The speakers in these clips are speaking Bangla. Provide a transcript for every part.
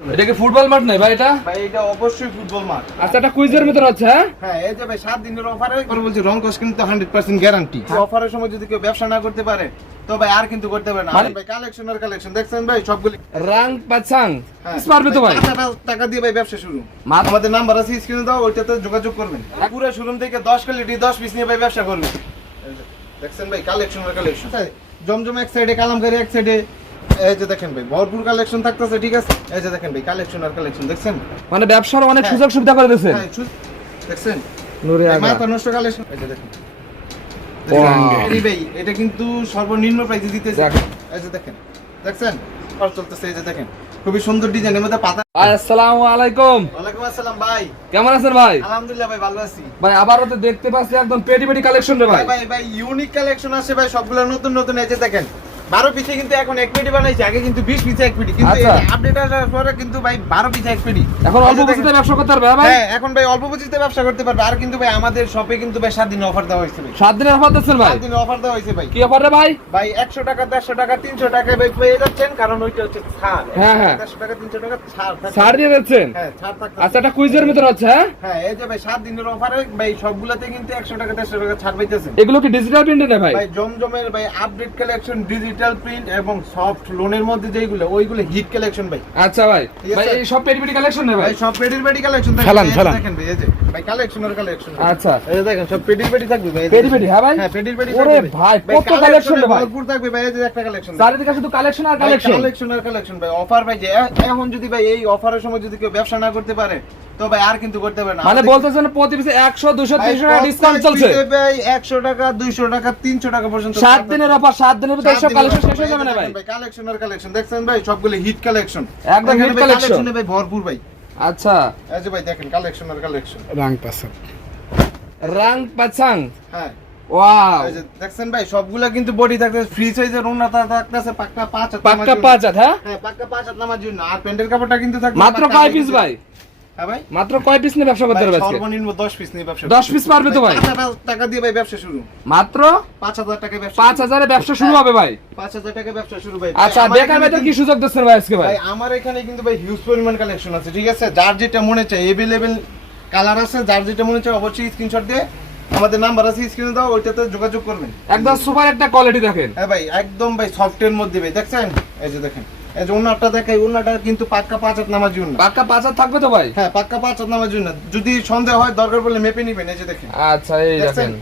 এটা কি ফুটবল মাঠ নাই ভাই এটা? ভাই এটা অবশ্যই ফুটবল মাঠ। আচ্ছা এটা কুইজের ভিতর হচ্ছে হ্যাঁ? হ্যাঁ এই যে ভাই সাত দিনের অফারে করে বলছি রং কস কিন্তু হান্ড্রেড পার্সেন্ট গ্যারান্টি অফারের সময় যদি কেউ ব্যবসা না করতে পারে তো ভাই আর কিন্তু করতে পারে না। মানে- ভাই কালেকশন আর কালেকশন দেখছেন ভাই সবগুলি রাং হ্যাঁ। পারবে তো ভাই? টাকা দিয়ে ভাই ব্যবসা শুরু। আমাদের নাম্বার আছে স্ক্রিনে দাও ওইটাতে যোগাযোগ করবেন। পুরো শোরুম থেকে দশ কোয়ালিটি দশ পিস নিয়ে ভাই ব্যবসা করবেন দেখছেন ভাই কালেকশন আর কালেকশন জমজম এক সাইডে কালামকারি এক সাইডে এই যে দেখেন ভাই ভরপুর কালেকশন থাকতেছে ঠিক আছে? এই যে দেখেন ভাই কালেকশন আর কালেকশন দেখছেন? মানে ব্যবসার অনেক হ্যাঁ। সুযোগ সুবিধা করে হ্যাঁ, দেখছেন? নুরে আগা। মাথা নষ্ট কালেকশন এই যে দেখেন। ভাই এটা কিন্তু সর্বনিম্ন প্রাইসে দিতেছে। এই যে দেখেন দেখছেন? আর চলতেছে এই যে দেখেন খুবই সুন্দর ডিজাইনের মধ্যে পাতা ভাই আসসালামু আলাইকুম। ওয়ালাইকুম আসসালাম ভাই। কেমন আছেন ভাই? আলহামদুলিল্লাহ ভাই ভালো আছি। ভাই আবারও তো দেখতে পাচ্ছি একদম পেটি পেটি কালেকশন রে ভাই। ভাই ভাই ইউনিক কালেকশন আছে ভাই সবগুলো নতুন নতুন এই যে দেখেন। বারো পিসে কিন্তু এখন এক পেটি বানাইছে আগে কিন্তু বিশ পিসে এক পেটি। কিন্তু আচ্ছা। আপডেট আসার পরে কিন্তু ভাই বারো পিসে এক পেটি। এখন অল্প। ব্যবসা করতে পারবে ভাই? হ্যাঁ এখন ভাই অল্প পুঁজিতে ব্যবসা করতে পারবে। আর কিন্তু ভাই আমাদের শপে কিন্তু ভাই সাত দিন অফার দেওয়া হয়েছে ভাই। সাত দিনের অফার দিচ্ছেন ভাই? সাত অফার দেওয়া হয়েছে ভাই। কি অফার রে ভাই? ভাই একশো টাকা দেড়শো টাকা তিনশো টাকায় ভাই পেয়ে যাচ্ছেন কারণ ওইটা হচ্ছে ছাড়। হ্যাঁ, হ্যাঁ। দেড়শো টাকা তিনশো টাকা ছাড়। ছাড় দিয়ে দিচ্ছেন হ্যাঁ ছাড় থাকবে আচ্ছা এটা কুইজের ভিতর হচ্ছে হ্যাঁ? হ্যাঁ এই যে ভাই সাত দিনের অফারে ভাই সবগুলাতে কিন্তু একশো টাকা দেড়শো টাকা ছাড় পাইতেছেন। এগুলো কি ডিজিটাল প্রিন্টেড ভাই? ভাই জমজমের ভাই আপডেট কালেকশন ডিজিটাল প্রিন্ট এবং সফট লোনের মধ্যে যেগুলো ওইগুলো হিট কালেকশন ভাই। আচ্ছা ভাই ভাই এই সব পেটি পেটি কালেকশন নে ভাই? সব পেডির পেডি কালেকশন ফেলান, ফেলান। দেখেন ভাই এই যে ভাই কালেকশনের কালেকশন আচ্ছা। এই যে দেখেন সব পেডির পেডি থাকবে ভাই পেটি পেটি হ্যাঁ ভাই? হ্যাঁ পেডির পেডি ওরে ভাই, কত রে ভাই। ভরপুর থাকবে ভাই এই যে একটা কালেকশন চারিদিকে শুধু কালেকশন আর কালেকশন কালেকশন আর কালেকশন ভাই অফার ভাই যে এখন যদি ভাই এই অফারের সময় যদি কেউ ব্যবসা না করতে পারে তো ভাই আর কিন্তু করতে পারে না। মানে বলতেছেন প্রতি পিসে একশো দুশো ভাই, টাকা ডিসকাউন্ট চলছে। ভাই একশো টাকা দুইশো টাকা তিনশো টাকা পর্যন্ত সাত দিনের অফার সাত দিনের ভিতরে সব কালেকশন শেষ হয়ে যাবে না ভাই? কালেকশন কালেকশন দেখছেন ভাই সবগুলো হিট কালেকশন একদম hit collection। ভাই ভরপুর ভাই। আচ্ছা। এই যে ভাই দেখেন কালেকশন কালেকশন রাং পাসার রাং পাচাং হ্যাঁ। ওয়াও দেখছেন ভাই সবগুলা কিন্তু বডি থাকতেছে ফ্রি সাইজের ওন্নাটা থাকতেছে পাক্কা পাঁচ হাত পাক্কা পাঁচ হাত হ্যাঁ? হ্যাঁ পাক্কা পাঁচ হাত নামার জন্য। আর প্যান্টের কাপড়টা কিন্তু থাকবে মাত্র পাক্কা কয় পিস ভাই। ভাই? মাত্র কয় পিস নিয়ে ব্যবসা করতে পারবে সর্বনিম্ন দশ পিস নিয়ে ব্যবসা দশ piece পারবে। তো ভাই? পাঁচ হাজার টাকা দিয়ে ভাই ব্যবসা শুরু। মাত্র? টাকা ব্যবসা ব্যবসা শুরু হবে ভাই? পাঁচ হাজার টাকা ব্যবসা শুরু ভাই। আচ্ছা বেকার বেতন কি সুযোগ দিচ্ছেন ভাই আজকে ভাই? ভাই আমার এখানে কিন্তু ভাই হিউজ পরিমাণ কালেকশন আছে ঠিক আছে? যার যেটা মনে চাই কালার আছে যার যেটা মনে চায় অবশ্যই স্ক্রিনশট দিয়ে আমাদের নাম্বার আছে স্ক্রিনে দাও ওইটাতে যোগাযোগ করবেন। একদম সুপার একটা কোয়ালিটি দেখেন। হ্যাঁ ভাই একদম ভাই সফটের মধ্যে ভাই দেখছেন? এই যে দেখেন এই যে ওনারটা দেখাই ওনারটা কিন্তু পাক্কা পাঁচ হাত নামার জন্য পাক্কা পাঁচ হাজার থাকবে তো ভাই? হ্যাঁ পাক্কা পাঁচ হাত নামার জন্য যদি সন্দেহ হয় দরকার পড়লে মেপে নিবেন এই যে দেখেন। আচ্ছা এই দেখেন।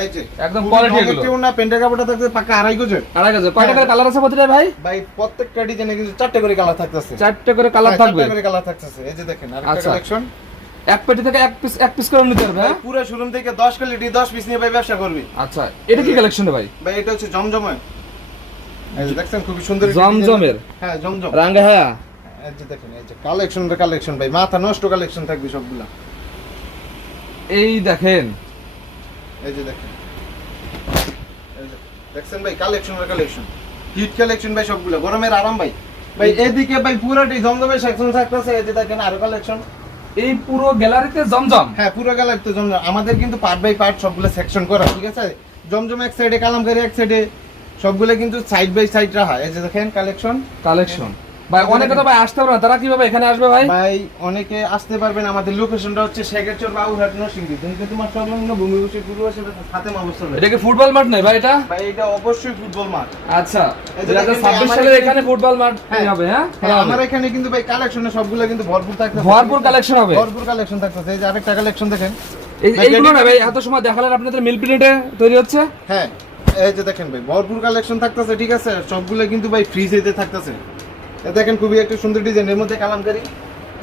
এই যে একদম রঙের এগুলো। কেউ না কাপড়টা থাকতে পাক্কা আড়াই গজের। আড়াই কয়টা করে হ্যাঁ। কালার আছে প্রতিটা ভাই? ভাই প্রত্যেকটা ডিজাইনে কিন্তু চারটে করে কালার থাকতেছে। চারটে করে কালার হ্যাঁ, থাকবে। চারটে করে কালার থাকতেছে। এই যে দেখেন আচ্ছা। কালেকশন এক পেটি থেকে এক পিস এক পিস করে নিতে পারবে হ্যাঁ? পুরো শোরুম থেকে 10 কোয়ালিটি 10 পিস নিয়ে ভাই ব্যবসা করবি। আচ্ছা এটা কি কালেকশন ভাই? ভাই এটা হচ্ছে জমজমে এই দেখছেন খুবই সুন্দর জমজমের? হ্যাঁ জমজম। রাঙ্গা হ্যাঁ এই যে দেখেন এই যে কালেকশন কালেকশন ভাই মাথা নষ্ট কালেকশন থাকবে সবগুলা। এই দেখেন। এই যে দেখেন। দেখছেন ভাই কালেকশন কালেকশন হিট কালেকশন ভাই সবগুলা গরমের আরাম ভাই। ভাই এদিকে ভাই পুরোটি জমজমের সেকশন থাকতেছে এই যে দেখেন আরও কালেকশন এই পুরো গ্যালারিতে জমজম? হ্যাঁ পুরো গ্যালারিতে জমজম। আমাদের কিন্তু পার্ট বাই পার্ট সবগুলো সেকশন করা ঠিক আছে? জমজম এক সাইডে কালামকারী এক সাইডে সবগুলো কিন্তু সাইড বাই সাইড রাখা এই যে দেখেন কালেকশন কালেকশন ভাই অনেকে তো ভাই আসতে পারবে না। তারা কীভাবে এখানে আসবে ভাই? ভাই অনেকে আসতে পারবেন আমাদের লোকেশনটা হচ্ছে শেখেরচর নরসিংদী। তুমি তোমার সংলগ্ন ভূমিভূষি পূর্ব হাতে অবস্থা এটা কি ফুটবল মাঠ নাই ভাই এটা? ভাই এটা অবশ্যই ফুটবল মাঠ। আচ্ছা। এই যে দুই হাজার দেখেন ছাব্বিশ ভাই, সালে এখানে ফুটবল মাঠ। হবে হ্যাঁ? আমার এখানে কিন্তু ভাই কালেকশনে সবগুলো কিন্তু ভরপুর থাকতে ভরপুর collection হবে। ভরপুর কালেকশন থাকতেছে। এই যে আরেকটা কালেকশন দেখেন। ভাই, এইগুলো না ভাই এত সময় দেখালেন আপনাদের মিল তৈরি হচ্ছে? হ্যাঁ এই যে দেখেন ভাই ভরপুর কালেকশন থাকতেছে ঠিক আছে? সবগুলো কিন্তু ভাই ফ্রি সাইজে থাকতেছে। দেখেন খুবই একটা সুন্দর ডিজাইন এর মধ্যে কালামকারি।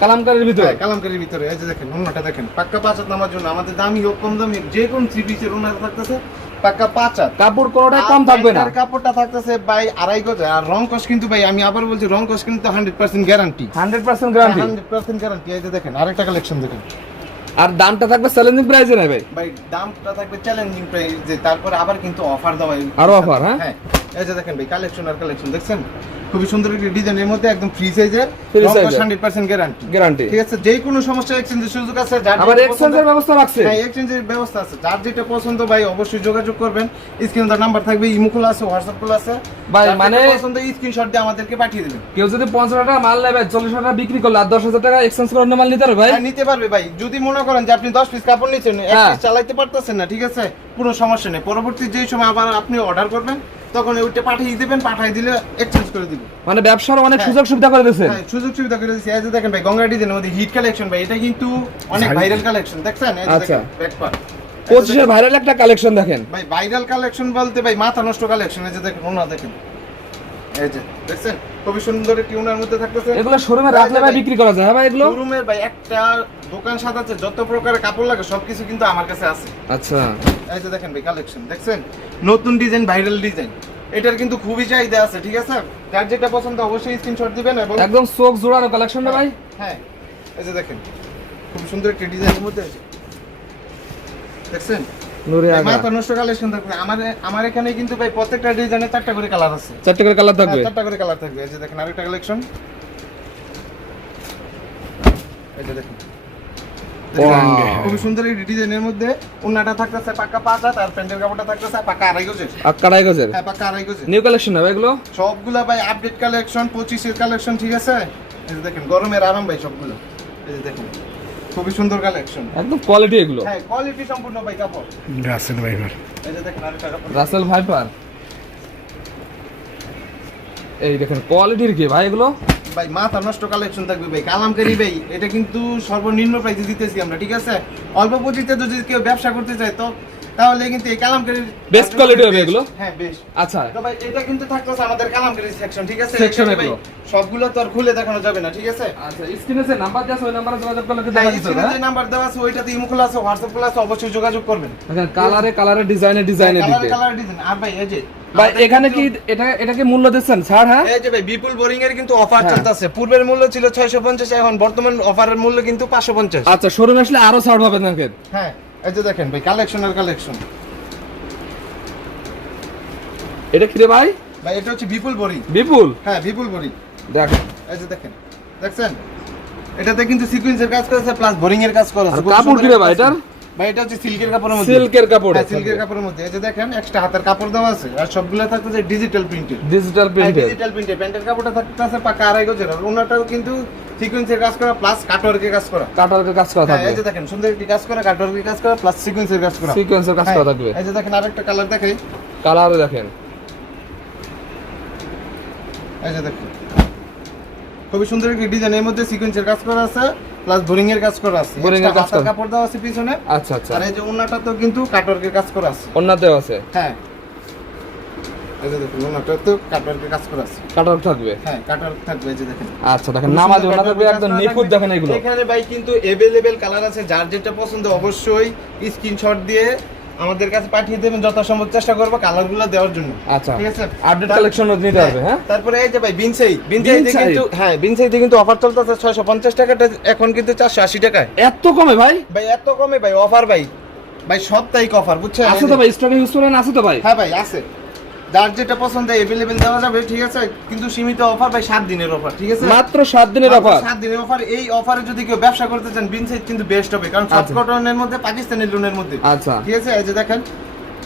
কালামকারের ভিতরে? হ্যাঁ কালামকারির ভিতরে। এই যে দেখেন অন্যটা দেখেন। পাক্কা পাঁচ হাত নামার জন্য আমাদের দামি হোক কম দামি যে কোন থ্রি পিসের ওনার থাকতেছে পাক্কা পাঁচ হাত। কাপড় কোনোটাই কম থাকবে না। কাপড়টা থাকতেছে ভাই আড়াই গজ। আর রং কস কিন্তু ভাই আমি আবার বলছি রং কস কিন্তু hundred percent guarantee hundred percent guarantee hundred percent guarantee এই যে দেখেন আরেকটা কালেকশন দেখেন। আর দামটা থাকবে চ্যালেঞ্জিং প্রাইসে নাই ভাই? ভাই দামটা থাকবে চ্যালেঞ্জিং প্রাইস তারপরে আবার কিন্তু অফার দেওয়া আরও offer, হ্যাঁ? হ্যাঁ এই যে দেখেন ভাই কালেকশন আর কালেকশন দেখছেন? খুবই সুন্দর একটি ডিজাইনের মধ্যে একদম ফ্রি সাইজের Free size এর। হান্ড্রেড পার্সেন্ট গ্যারান্টি গ্যারান্টি ঠিক আছে যে কোনো সমস্যা এক্সচেঞ্জের সুযোগ আছে যার আবার এক্সচেঞ্জের ব্যবস্থা রাখছে। হ্যাঁ এক্সচেঞ্জের ব্যবস্থা আছে। যার যেটা পছন্দ ভাই অবশ্যই যোগাযোগ করবেন। স্ক্রিনে তার নাম্বার থাকবে ইমো খোলা আছে হোয়াটসঅ্যাপ খোলা আছে। ভাই, মানে- পছন্দ স্ক্রিনশট দিয়ে আমাদেরকে পাঠিয়ে দিবেন। কেউ যদি পঞ্চাশ টাকা মাল নেবে চল্লিশ টাকা বিক্রি করলে আর দশ হাজার টাকা এক্সচেঞ্জ করে অন্য মাল নিতে পারবে ভাই? হ্যাঁ, নিতে পারবে ভাই। যদি মনে করেন যে আপনি দশ পিস কাপড় নিচ্ছেন এক হ্যাঁ। পিস চালাইতে পারতেছেন না ঠিক আছে? কোনো সমস্যা নেই। পরবর্তী যেই সময় আবার আপনি অর্ডার করবেন তখন ওইটা পাঠিয়ে দিবেন পাঠিয়ে দিলে এক্সচেঞ্জ করে দিবেন মানে ব্যবসার অনেক হ্যাঁ। সুযোগ সুবিধা করে দিয়েছে হ্যাঁ, সুযোগ সুবিধা করে দিয়েছে এই যে দেখেন ভাই গঙ্গা ডিজাইনের মধ্যে হিট কালেকশন ভাই এটা কিন্তু অনেক ভাইরাল কালেকশন দেখছেন এই যে আচ্ছা। দেখেন, back part। পঁচিশের ভাইরাল একটা কালেকশন দেখেন ভাই ভাইরাল কালেকশন বলতে ভাই মাথা নষ্ট কালেকশন এই যে দেখেন ওনা দেখেন এই যে দেখছেন? খুবই সুন্দর একটি মধ্যে থাকতেছে। এগুলো শোরুমে রাখলে ভাই বিক্রি করা যায় হ্যাঁ ভাই এগুলো? শোরুমের ভাই একটা দোকান সাজাচ্ছে যত প্রকারের কাপড় লাগে সবকিছু কিন্তু আমার কাছে আছে। আচ্ছা। এই যে দেখেন ভাই কালেকশন দেখছেন? নতুন ডিজাইন ভাইরাল ডিজাইন এটার কিন্তু খুবই চাহিদা আছে ঠিক আছে? যার যেটা পছন্দ অবশ্যই স্ক্রিনশট দিবেন এবং একদম চোখ জোড়ানো কালেকশন না ভাই? হ্যাঁ এই যে দেখেন খুব সুন্দর একটি ডিজাইনের মধ্যে আছে। দেখছেন? নুরে আগা। মাথা নষ্ট কালেকশন থাকবে। আমার আমার এখানে কিন্তু ভাই প্রত্যেকটা ডিজাইনে চারটা করে কালার আছে। চারটে করে কালার থাকবে? হ্যাঁ, চারটা করে কালার থাকবে। এই যে দেখেন আরেকটা কালেকশন। এই যে দেখেন। খুবই সুন্দর এই ডিজাইনের মধ্যে উন্নাটা থাকতেছে পাকা পাঁচ হাত আর প্যান্টের কাপড়টা থাকতেছে পাকা আড়াই গজের। হ্যাঁ পাকা আড়াই গজের। নিউ কালেকশন হবে এগুলো? সবগুলা ভাই আপডেট কালেকশন পঁচিশের কালেকশন ঠিক আছে? এই যে দেখেন গরমের আরাম ভাই সবগুলো। এই যে দেখেন। খুবই সুন্দর কালেকশন একদম কোয়ালিটি এগুলো। হ্যাঁ কোয়ালিটি সম্পূর্ণ ভাই কাপড়। রাসেল ভাইবার এই যে দেখেন আরেকটা রাসেল ভাইপার। এই দেখেন কোয়ালিটির কি ভাই এগুলো? ভাই মাথা নষ্ট কালেকশন থাকবে ভাই কালামকারি ভাই এটা কিন্তু সর্বনিম্ন প্রাইসে দিতেছি আমরা ঠিক আছে? অল্প পুঁজিতে যদি কেউ ব্যবসা করতে চায় তো তাহলে কিন্তু এই কালামকারির Best quality হবে এগুলো? হ্যাঁ বেশ। আচ্ছা। তো ভাই এটা কিন্তু থাকতেছে আমাদের কালামকারি সেকশন ঠিক আছে? এখানে এগুলো। সবগুলো তো আর খুলে দেখানো যাবে না ঠিক আছে? আচ্ছা স্ক্রিনে যে নাম্বার দেওয়া আছে ওই নাম্বারে যোগাযোগ করলে হ্যাঁ, দেখা যাবে স্ক্রিনে যে নাম্বার দেওয়া আছে ওইটাতে ইমো খোলা আছে হোয়াটসঅ্যাপ খোলা আছে অবশ্যই যোগাযোগ করবেন। দেখেন কালারে কালারে ডিজাইনে ডিজাইনে কালার দিতে কালার ডিজাইন। আর ভাই এই যে ভাই এখানে কি এটা এটাকে মূল্য দিচ্ছেন? ছাড় হ্যাঁ? এই যে ভাই বিপুল বোরিং এর কিন্তু অফার হ্যাঁ। চলতেছে। পূর্বের মূল্য ছিল 650 এখন বর্তমান অফারের মূল্য কিন্তু 550 আচ্ছা শোরুমে আসলে আরও ছাড় পাবেন নাকি? হ্যাঁ। এই যে দেখেন ভাই কালেকশন আর কালেকশন এটা কি রে ভাই? ভাই এটা হচ্ছে বিপুল বোরিং বিপুল? হ্যাঁ বিপুল বোরিং দেখ। এই যে দেখেন দেখছেন? এটাতে কিন্তু সিকোয়েন্সের কাজ করেছে প্লাস বোরিং এর কাজ করেছে আর কাপড় কি রে ভাই এটার? ভাই এটা হচ্ছে সিল্কের কাপড়ের মধ্যে। সিল্কের কাপড়। হ্যাঁ সিল্কের কাপড়ের মধ্যে। এই যে দেখেন এক্সট্রা হাতের কাপড় দেওয়া আছে আর সবগুলো থাকতেছে digital printed digital printed digital printed প্যান্টের কাপড়টা থাকতেছে পাকা আড়াই গজের আর ওনাটাও কিন্তু সিকোয়েন্সের কাজ করা প্লাস কাটওয়ার্কের কাজ করা। কাটারের কাজ করা হ্যাঁ থাকবে। এই যে দেখেন সুন্দর একটি কাজ করা কাটওয়ার্কের কাজ করা প্লাস সিকোয়েন্সের কাজ করা। সিকোয়েন্সের কাজ হ্যাঁ, করা থাকবে। এই যে দেখেন আরেকটা কালার দেখাই। কালারে দেখেন। এই যে দেখুন। খুবই সুন্দর একটি ডিজাইন এর মধ্যে সিকোয়েন্সের কাজ করা আছে প্লাস বোরিং এর কাজ করা আছে। Boring এর কাজ করা। কাপড় দেওয়া আছে পিছনে। আচ্ছা আচ্ছা। আর এই যে ওন্নাটা তো কিন্তু কাটওয়ার্কের কাজ করা আছে। অন্যতেও আছে। হ্যাঁ। এই যে দেখুন ওন্নাটা তো কাটওয়ার্কের কাজ করা আছে। কাটার থাকবে? হ্যাঁ কাটওয়ার্ক থাকবে এই যে দেখেন। আচ্ছা দেখেন নামাজ ওনা থাকবে একদম নিখুঁত দেখেন এগুলো। এখানে ভাই কিন্তু এভেলেবেল কালার আছে যার যেটা পছন্দ অবশ্যই স্ক্রিনশট দিয়ে আমাদের কাছে পাঠিয়ে দেবেন যথাসম্ভব চেষ্টা করব কালারগুলো দেওয়ার জন্য। আচ্ছা ঠিক আছে? আপডেট কালেকশন নিতে হবে হ্যাঁ? তারপরে এই যে ভাই বিনসাই বিনসাই। কিন্তু হ্যাঁ বিনসাইতে কিন্তু অফার চলতেছে ছয়শো পঞ্চাশ টাকাটা এখন কিন্তু চারশো আশি টাকায়। এত কমে ভাই? ভাই এত কমে ভাই অফার ভাই। ভাই সাপ্তাহিক অফার বুঝছেন? আছে তো ভাই স্টকে ইউজ করেন আছে তো ভাই? হ্যাঁ ভাই আছে। যার যেটা পছন্দ এভেলেবেল দেওয়া যাবে ঠিক আছে? কিন্তু সীমিত অফার ভাই সাত দিনের অফার ঠিক আছে? মাত্র সাত দিনের অফার সাত দিনের অফার এই অফারে যদি কেউ ব্যবসা করতে চান বিনসাইড কিন্তু বেস্ট হবে কারণ আচ্ছা। সফট কটনের মধ্যে পাকিস্তানি লোনের মধ্যে। আচ্ছা। ঠিক আছে? এই যে দেখেন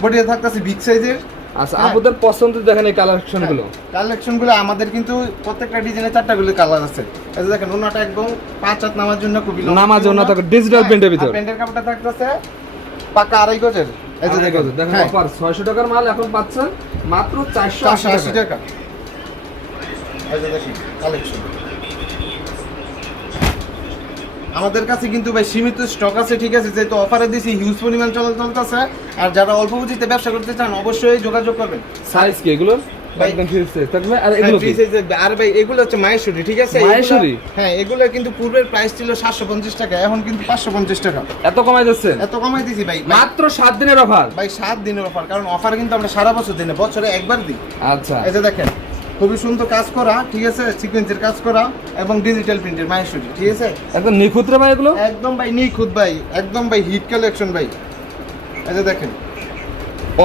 বডিতে থাকতেছে বিগ সাইজের আচ্ছা হ্যাঁ। আপনাদের পছন্দ দেখেন এই কালেকশনগুলো কালেকশনগুলো আমাদের কিন্তু প্রত্যেকটা ডিজাইনে চারটা গুলো কালার আছে। এই যে দেখেন ওনাটা একদম পাঁচ হাত নামার জন্য খুবই নামার জন্য digital হ্যাঁ, ভিতর। আর প্যান্টের কাপড়টা থাকতেছে পাকা আড়াই গজের। এই যে দেখেন দেখেন হ্যাঁ, অফার ছয়শো টাকার মাল এখন পাচ্ছেন মাত্র চারশো চারশো আশি আশি টাকা। টাকা এই যে দেখি কালেকশন আমাদের কাছে কিন্তু ভাই সীমিত স্টক আছে ঠিক আছে? যেহেতু অফারে দিছি হিউজ পরিমাণ চলা চলতেছে। আর যারা অল্প পুঁজিতে ব্যবসা করতে চান অবশ্যই যোগাযোগ করবেন। সাইজ কি এগুলো আর এগুলো হ্যাঁ, আর ভাই এগুলো হচ্ছে ঠিক আছে? হ্যাঁ এগুলো কিন্তু পূর্বের প্রাইস ছিল সাতশো পঞ্চাশ টাকা এখন কিন্তু টাকা। এত কমাই এত কমাই দিছি ভাই। মাত্র দিনের অফার ভাই দিনের অফার কারণ অফার কিন্তু আমরা সারা বছর দিই না বছরে একবার দিই। আচ্ছা। এই যে দেখেন খুবই সুন্দর কাজ করা ঠিক আছে? সিকোয়েন্সের কাজ করা এবং ডিজিটাল প্রিন্টের মায়েশ্বরী ঠিক আছে? একদম নিখুঁত রে ভাই এগুলো? একদম ভাই নিখুঁত ভাই একদম ভাই হিট কালেকশন ভাই। এই যে দেখেন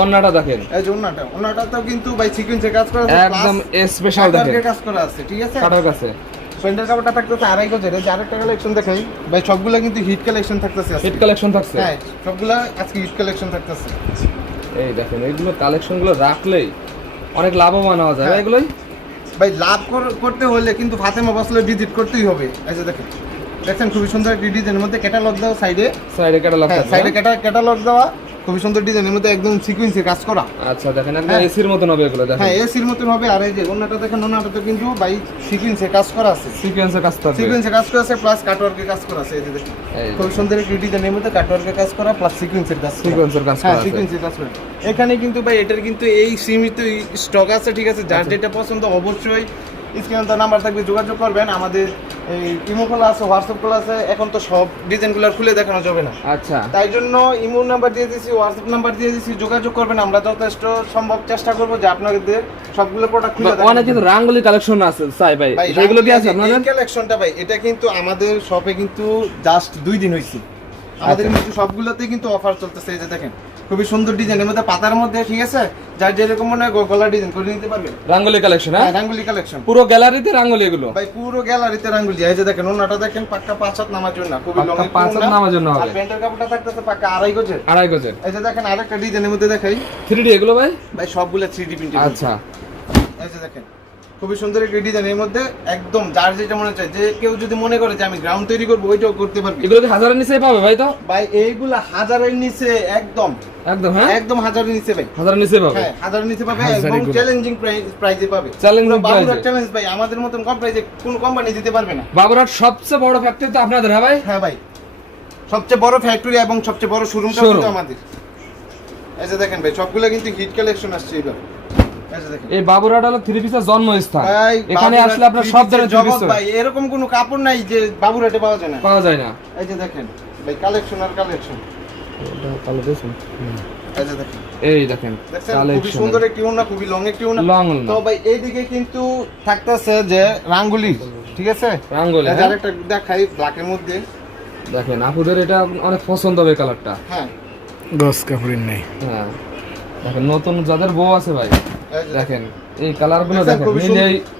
অন্যটা দেখেন। এই যে ওনাটা ওনাটাতেও কিন্তু ভাই সিকোয়েন্সে কাজ করা আছে একদম স্পেশাল দেখেন। কাজ করা আছে ঠিক আছে? কাটার কাছে। প্যান্টের কাপড়টা থাকতেছে আড়াই গজের যে আরেকটা কালেকশন দেখাই। ভাই সবগুলা কিন্তু হিট কালেকশন থাকতেছে হিট কালেকশন থাকছে। হ্যাঁ সবগুলা আজকে হিট কালেকশন থাকতেছে। এই দেখেন এইগুলো কালেকশনগুলো রাখলেই অনেক লাভবান হওয়া যায় হ্যাঁ। এগুলোই? ভাই লাভ করতে হলে কিন্তু ফাতেমা বসলে ভিজিট করতেই হবে। এই যে দেখেন দেখছেন খুবই সুন্দর একটি ডিজাইনের মধ্যে ক্যাটালগ দেওয়া সাইডে সাইডে ক্যাটালগ সাইডে ক্যাটালগ দেওয়া। খুবই সুন্দর ডিজাইনের মধ্যে একদম সিকুয়েন্সে কাজ করা। আচ্ছা দেখেন একদম হ্যাঁ। এসির মতন হবে এগুলো দেখেন। হ্যাঁ এসির মতন হবে আর এই যে ওনাটা দেখেন ওনাটাতে কিন্তু ভাই সিকুয়েন্সে কাজ করা আছে। সিকোয়েন্সের কাজ থাকবে সিকুয়েন্সে কাজ করা আছে প্লাস কাটওয়ার্কে কাজ করা আছে এই যে দেখেন। খুব সুন্দর একটি ডিজাইনের মধ্যে কাটওয়ার্কে কাজ করা প্লাস সিকুয়েন্সের কাজ করা। সিকোয়েন্সের কাজ হ্যাঁ করা আছে। সিকুয়েন্সের কাজ করা। এখানে কিন্তু ভাই এটার কিন্তু এই সীমিত স্টক আছে ঠিক আছে? যার যেটা পছন্দ অবশ্যই স্ক্রিনে তো নাম্বার থাকবে যোগাযোগ করবেন। আমাদের এই ইমো খোলা আছে হোয়াটসঅ্যাপ খোলা আছে এখন তো সব ডিজাইনগুলো খুলে দেখানো যাবে না। আচ্ছা। তাই জন্য ইমো নাম্বার দিয়ে দিয়েছি হোয়াটসঅ্যাপ নাম্বার দিয়ে দিয়েছি যোগাযোগ করবেন। আমরা যথেষ্ট সম্ভব চেষ্টা করব যে আপনাদের সবগুলো প্রোডাক্ট খুলে দেখানোর অনেক কিন্তু রাঙ্গুলি কালেকশন আছে সাই ভাই। ভাই সেগুলো কি আছে আপনাদের? কালেকশনটা ভাই এটা কিন্তু আমাদের শপে কিন্তু জাস্ট দুই দিন হয়েছে আমাদের আচ্ছা। কিন্তু সবগুলোতে কিন্তু অফার চলতেছে এই যে দেখেন। খুবই সুন্দর ডিজাইনের মধ্যে পাতার মধ্যে ঠিক আছে? যার যেরকম মনে হয় গলা ডিজাইন করে নিতে পারবে রাঙ্গুলি কালেকশন হ্যাঁ? হ্যাঁ রাঙ্গুলি কালেকশন পুরো গ্যালারিতে রাঙ্গুলি এগুলো? ভাই পুরো গ্যালারিতে রাঙ্গুলি। এই যে দেখেন ওনাটা দেখেন পাক্কা পাঁচ হাত নামার জন্য খুবই পাক্কা লং পাঁচ হাত নামার জন্য হবে। আর প্যান্টের কাপড়টা থাকতেছে পাক্কা আড়াই গজের। আড়াই গজের। এই যে দেখেন আরেকটা ডিজাইনের মধ্যে দেখাই। থ্রি ডি এগুলো ভাই? ভাই সবগুলো থ্রি ডি প্রিন্টের আচ্ছা। এই যে দেখেন খুবই সুন্দর একটি ডিজাইন এর মধ্যে একদম যার যেটা মনে চায় যে কেউ যদি মনে করে যে আমি গ্রাউন্ড তৈরি করব ওইটাও করতে পারবে। এগুলো কি হাজারের নিচেই পাবে ভাই তো? ভাই এইগুলা হাজারের নিচে একদম। একদম হ্যাঁ? একদম হাজারের নিচে ভাই। হাজারের নিচে পাবে? হ্যাঁ হাজারের নিচে পাবে গুলো। চ্যালেঞ্জিং পাবে। Price চ্যালেঞ্জ ভাই আমাদের মতন কম প্রাইজে কোন কোম্পানি দিতে পারবে না। বাবুরহাট সবচেয়ে বড় ফ্যাক্টরি তো আপনাদের হ্যাঁ ভাই? হ্যাঁ ভাই। সবচেয়ে বড় ফ্যাক্টরি এবং সবচেয়ে বড় শোরুমটা। কিন্তু আমাদের। এই যে দেখেন ভাই সবগুলো কিন্তু হিট কালেকশন আসছে এবার। এই যে দেখেন হলো থ্রি পিসের জন্মস্থান। এখানে আসলে আপনার সব ধরনের থ্রি পিস জগৎ ভাই এরকম কোনো কাপড় নাই যে বাবুরাটে পাওয়া যায় না। পাওয়া যায় না। এই যে দেখেন ভাই কালেকশন আর কালেকশন এই দেখেন। এই দেখেন দেখছেন? খুবই সুন্দর একটি ওড়না খুবই লং একটি লং তো ভাই এইদিকে কিন্তু থাকতেছে যে রাঙ্গুলি ঠিক আছে? রাঙ্গুলি এই হ্যাঁ? আরেকটা দেখাই ব্ল্যাকের মধ্যে। দেখেন আপুদের এটা অনেক পছন্দ হবে কালারটা হ্যাঁ। গস কাপড়ের নেই। হ্যাঁ। দেখেন নতুন যাদের বউ আছে ভাই এই দেখেন এই কালারগুলো দেখেন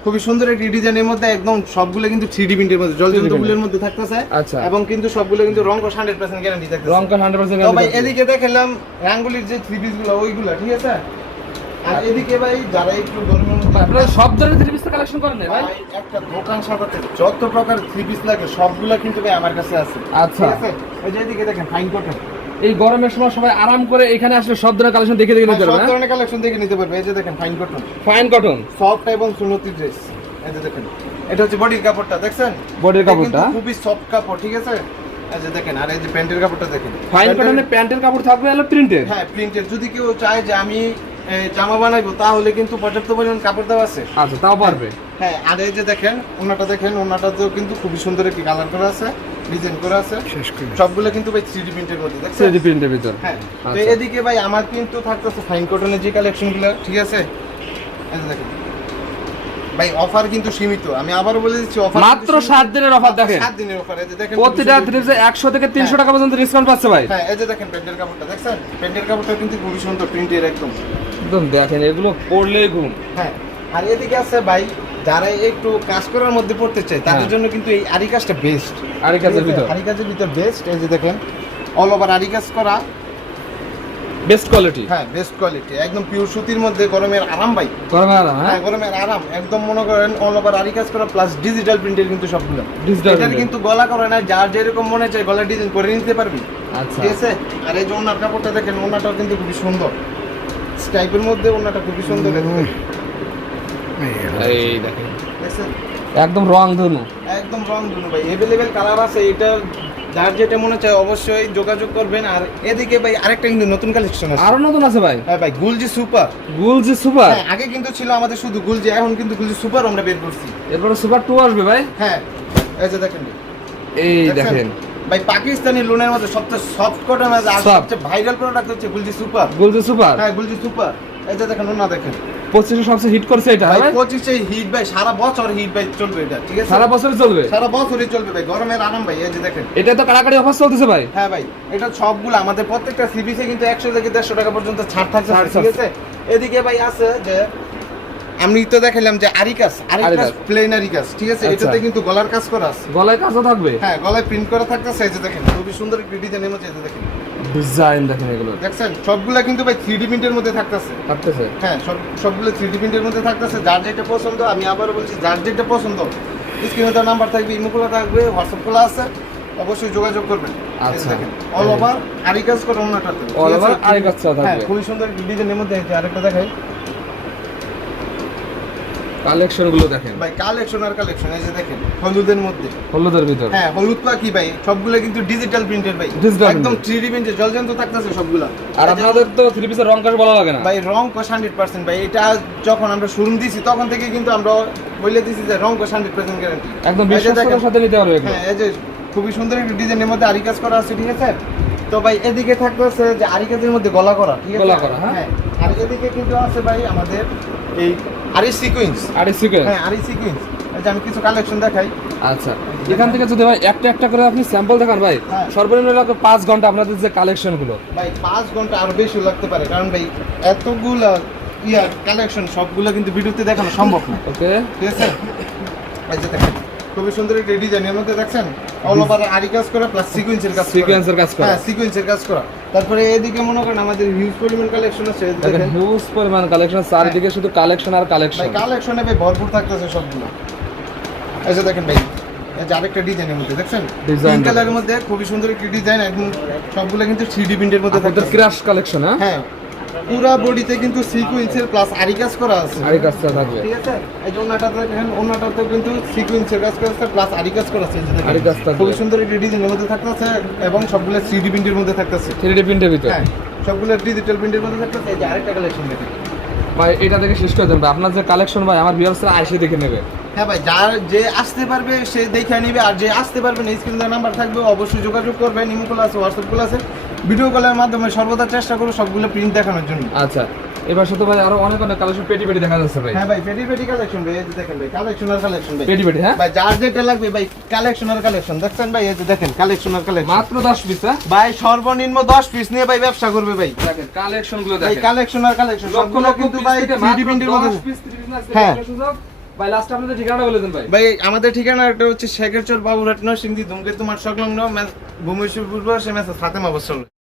খুবই সুন্দর- একটি ডিজাইনের মধ্যে একদম সবগুলো কিন্তু থ্রি ডি প্রিন্টের মধ্যে জল 3D print। ফুলের মধ্যে থাকতেছে আচ্ছা। এবং কিন্তু সবগুলো কিন্তু রং হান্ড্রেড পার্সেন্ট গ্যারান্টি থাকতেছে। রং কান হান্ড্রেড তো ভাই এদিকে দেখালাম রাঙ্গুলির যে থ্রি পিসগুলো ওইগুলা ঠিক আছে? আর এদিকে ভাই যারা একটু গরমের মধ্যে আপনারা সব ধরনের থ্রি পিস কালেকশন করেন ভাই? একটা দোকান সাজাতে যত প্রকার থ্রি পিস লাগে সবগুলা কিন্তু ভাই আমার কাছে আছে। আচ্ছা। ঠিক আছে? ওই যে এদিকে দেখেন ফাইন কটন এই গরমের সময় সবাই আরাম করে এখানে আসলে সব ধরনের কালেকশন দেখে দেখে নিতে পারবে হ্যাঁ? ধরনের কালেকশন দেখে নিতে পারবে। এই যে দেখেন fine cotton fine cotton soft এবং সুন্নতি ড্রেস এই যে দেখেন এটা হচ্ছে বডির কাপড়টা দেখছেন? বডির কাপড়টা? খুবই সফট কাপড় ঠিক আছে? যে দেখেন আর এই যে প্যান্টের কাপড়টা দেখেন। ফাইন কটনের প্যান্টের কাপড় থাকবে হলো হ্যাঁ প্রিন্টের যদি কেউ চায় যে আমি জামা বানাইবো তাহলে কিন্তু পর্যাপ্ত পরিমাণ কাপড় দেওয়া আছে। আচ্ছা তাও পারবে। হ্যাঁ আর এই যে দেখেন ওনাটা দেখেন ওনাটাতেও কিন্তু খুবই সুন্দর একটি কালার করা আছে ডিজাইন করা আছে। সবগুলো কিন্তু ভাই থ্রি প্রিন্টের মধ্যে দেখছেন? থ্রি প্রিন্টের ভিতর। হ্যাঁ তো আচ্ছা। এদিকে ভাই আমার কিন্তু থাকতেছে ফাইন কটনের যে কালেকশনগুলো ঠিক আছে? এই দেখেন। ভাই অফার কিন্তু সীমিত। আমি আবারও বলে দিচ্ছি অফার মাত্র সাত দিনের অফার দেখেন। সাত দিনের অফার এই যে দেখেন প্রতিটা খুবই সুন্দর। থ্রি একশো থেকে তিনশো টাকা পর্যন্ত ডিসকাউন্ট পাচ্ছে ভাই। হ্যাঁ এই যে দেখেন প্যান্টের কাপড়টা দেখছেন? প্যান্টের কাপড়টা কিন্তু খুবই সুন্দর প্রিন্টের একদম। একদম দেখেন এগুলো পড়লেই ঘুম। হ্যাঁ আর এদিকে আছে ভাই যারা একটু কাজ করার মধ্যে পড়তে চায় তাদের হ্যাঁ। জন্য কিন্তু এই আরি কাজটা বেস্ট আরি কাজের ভিতর। আরি কাজের ভিতর বেস্ট এই যে দেখেন অল ওভার আরি কাজ করা। বেস্ট কোয়ালিটি হ্যাঁ বেস্ট কোয়ালিটি একদম পিওর সুতির মধ্যে গরমের আরাম ভাই। গরমে আরাম হ্যাঁ? হ্যাঁ গরমের আরাম। একদম মনে করেন অল ওভার আরি কাজ করা প্লাস ডিজিটাল প্রিন্টের কিন্তু সবগুলো। ডিজিটাল। কিন্তু গলা করে না যার যেরকম মনে চায় গলা ডিজাইন করে নিতে পারবি। আচ্ছা। ঠিক আছে? আর এই যে ওনার কাপড়টা দেখেন ওনাটাও কিন্তু খুবই সুন্দর। স্টাইপের মধ্যে ওনাটা খুবই সুন্দর। এই দেখেন। একদম রং ধনু। একদম রং দুনো ভাই। এভেলেবেল কালার আছে এটা যার যেটা মনে চায় অবশ্যই যোগাযোগ করবেন। আর এদিকে ভাই আরেকটা কিন্তু নতুন কালেকশন আছে। আরও নতুন আছে ভাই? হ্যাঁ ভাই গুলজি সুপার গুলজি সুপার হ্যাঁ আগে কিন্তু ছিল আমাদের শুধু গুলজি এখন কিন্তু গুলজি সুপার আমরা বের করছি। এরপরে সুপার টু আসবে ভাই? হ্যাঁ এই যে দেখেন। এই দেখেন। ভাই পাকিস্তানি লোনের মধ্যে সবচেয়ে সফট কটন আছে আর সবচেয়ে ভাইরাল প্রোডাক্ট হচ্ছে গুলজি সুপার গুলজি সুপার হ্যাঁ গুলজি সুপার এই যে দেখেন ওনা দেখেন। পঁচিশে সবচেয়ে হিট করছে এটা ভাই পঁচিশে হিট ভাই সারা বছর হিট ভাই চলবে এটা ঠিক আছে? সারা বছরই চলবে? সারা বছরই চলবে ভাই গরমের আরাম ভাই এই যে দেখেন। এটা তো কাড়াকাড়ি অফার চলতেছে ভাই। হ্যাঁ ভাই এটা সবগুলো আমাদের প্রত্যেকটা সিবিসে কিন্তু একশো থেকে দেড়শো টাকা পর্যন্ত ছাড় থাকছে ঠিক আছে? এদিকে ভাই আছে যে আমি তো যে আরিকাস আরিকাস। প্লেন আরিকাস ঠিক আছে? আচ্ছা। এটাতে কিন্তু গলার কাজ করা আছে। গলায় কাজও থাকবে? হ্যাঁ গলায় প্রিন্ট করা থাকতেছে এই যে দেখেন খুবই সুন্দর একটি ডিজাইনের মধ্যে এই যে দেখেন। ডিজাইন দেখেন এগুলো। দেখছেন? সবগুলা কিন্তু ভাই থ্রি ডি প্রিন্টের মধ্যে থাকতেছে। থাকতেছে? হ্যাঁ সব সবগুলো থ্রি ডি প্রিন্টের মধ্যে থাকতেছে। যার যেটা পছন্দ আমি আবারও বলছি যার যেটা পছন্দ স্ক্রিনে তো নাম্বার থাকবে ইমো খোলা থাকবে হোয়াটসঅ্যাপ খোলা আছে অবশ্যই যোগাযোগ করবেন। আচ্ছা। অল ওভার আরিকাজ করে অন্যটাতে অল ওভার আরি কাজ থাকবে। হ্যাঁ খুবই সুন্দর ডিজাইনের মধ্যে আরেকটা দেখাই। কালেকশনগুলো দেখেন। ভাই কালেকশন আর কালেকশন এই যে দেখেন হলুদের মধ্যে। হলুদের ভিতর। হ্যাঁ হলুদ পা কি ভাই? সবগুলো কিন্তু ডিজিটাল প্রিন্টের ভাই। একদম printed। থ্রি ডি প্রিন্টের জলজন্ত থাকতেছে সবগুলা। আর আপনাদের তো থ্রি পিসের রং কাজ বলা লাগে না। ভাই রং হান্ড্রেড পার্সেন্ট ভাই। এটা যখন আমরা শোরুম দিছি তখন থেকে কিন্তু আমরা বলে দিছি যে রং হান্ড্রেড পার্সেন্ট গ্যারান্টি একদম বিশ্বস্ততার সাথে নিতে পারবে হ্যাঁ এই যে খুবই সুন্দর একটা ডিজাইনের মধ্যে আরি কাজ করা আছে ঠিক আছে? তো ভাই এদিকে থাকতেছে যে আরি কাজের মধ্যে গলা করা ঠিক আছে? গলা করা, হ্যাঁ। আর এদিকে কিন্তু আছে ভাই আমাদের এই আরি সিকোয়েন্স আর এই সিকোয়েন্স হ্যাঁ আরি সিকোয়েন্স এই যে আমি কিছু কালেকশন দেখাই। আচ্ছা এখান থেকে যদি ভাই একটা একটা করে আপনি স্যাম্পল দেখান ভাই হ্যাঁ। সর্বনিম্ন লাগবে পাঁচ ঘণ্টা আপনাদের যে কালেকশনগুলো। ভাই পাঁচ ঘণ্টা আরও বেশি লাগতে পারে কারণ ভাই এতগুলা ইয়ার কালেকশন সবগুলো কিন্তু ভিডিওতে দেখানো সম্ভব না। ওকে ঠিক আছে? এই যে দেখেন। খুবই সুন্দর একটা ডিজাইনের মধ্যে দেখছেন অল ওভার আরি কাজ করা প্লাস সিকোয়েন্সের কাজ। সিকোয়েন্সের কাজ করা। হ্যাঁ সিকোয়েন্সের কাজ করা। তারপরে এদিকে মনে করেন আমাদের হিউজ পরিমাণ কালেকশন আছে দেখেন হিউজ পরিমাণ কালেকশন চারিদিকে শুধু কালেকশন আর কালেকশন কালেকশনে ভাই ভরপুর থাকতেছে সবগুলো। এই যে দেখেন ভাই এই যে আরেকটা ডিজাইনের মধ্যে দেখছেন? দেখেন। কালারের মধ্যে। খুবই সুন্দর একটি ডিজাইন একদম সবগুলো কিন্তু থ্রি ডি প্রিন্টের মধ্যে ক্রাশ কালেকশন হ্যাঁ? হ্যাঁ। পুরা বডিতে কিন্তু সিকোয়েন্সের প্লাস আরি কাজ করা আছে। আর কাজটা থাকবে। ঠিক আছে? এই যে ওনাটাতে দেখেন ওনাটাতে কিন্তু সিকোয়েন্সের কাজ করা আছে প্লাস আরি কাজ করা আছে এই যে দেখেন। আরি কাজ থাকবে। খুবই সুন্দর একটি ডিজাইনের মধ্যে থাকতেছে এবং সবগুলো থ্রি ডি প্রিন্টের মধ্যে থাকতেছে। থ্রি ডি প্রিন্টের ভিতর? হ্যাঁ সবগুলো ডিজিটাল প্রিন্টের মধ্যে থাকতেছে এই যে আরেকটা কালেকশন দেখেন। ভাই এটা দেখে শেষ করে দেন ভাই। আপনার যে কালেকশন ভাই আমার ভিউয়ার্সরা আইসে দেখে নেবে। হ্যাঁ ভাই যার যে আসতে পারবে সে দেখে নিবে। আর যে আসতে পারবে না স্ক্রিনে নাম্বার থাকবে। অবশ্যই যোগাযোগ করবে ইমো কল আছে হোয়াটসঅ্যাপ কল আছে। ভিডিও কলের মাধ্যমে সর্বদা চেষ্টা করব সবগুলো প্রিন্ট দেখানোর জন্য। আচ্ছা এবার সাথে ভাই আরও অনেক অনেক কালেকশন পেটি পেটি দেখা যাচ্ছে ভাই। হ্যাঁ ভাই পেটি পেটি কালেকশন ভাই এই যে দেখেন ভাই কালেকশন আর কালেকশন ভাই। পেটি পেটি হ্যাঁ? ভাই যার যেটা লাগবে ভাই কালেকশন আর কালেকশন দেখছেন ভাই এই যে দেখেন কালেকশন আর কালেকশন মাত্র দশ পিস হ্যাঁ? ভাই সর্বনিম্ন 10 পিস নিয়ে ভাই ব্যবসা করবে ভাই। দেখেন কালেকশনগুলো ভাই দেখেন। কালেকশন আর কালেকশন সবগুলো কিন্তু ভাই 3D প্রিন্টের মধ্যে। 10 পিস 30 পিস আছে হ্যাঁ। ভাই লাস্ট আপনাদের ঠিকানা বলে দেন ভাই। ভাই আমাদের ঠিকানা একটা হচ্ছে শেখেরচর বাবুরহাট নরসিংদী ধূমকেতু মাঠ সংলগ্ন ভূমেশ্বর পূর্ব সে মেসে ফাতেমা বসল